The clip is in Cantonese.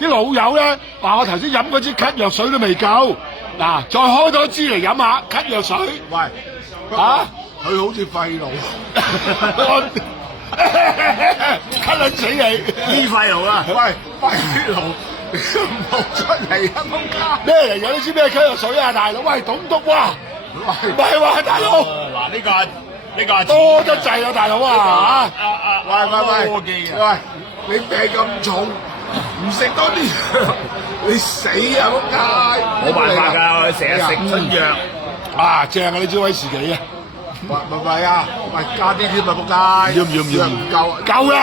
啲老友咧話我頭先飲嗰支咳藥水都未夠，嗱再開多支嚟飲下咳藥水。喂，啊，佢好似廢佬，咳撚死你！呢廢佬啊！喂，廢佬，你都唔好出嚟啊！仆街！咩嚟㗎？你知咩咳藥水啊，大佬？喂，董督哇，唔係話大佬嗱呢個多得滯啦，大佬啊喂，你病咁重，唔食多啲藥，你死啊！仆街！冇辦法㗎，我成日食春藥。啊，正啊！呢支威士忌啊，喂，加啲添啊！仆街！要唔要？唔夠啊！夠啦！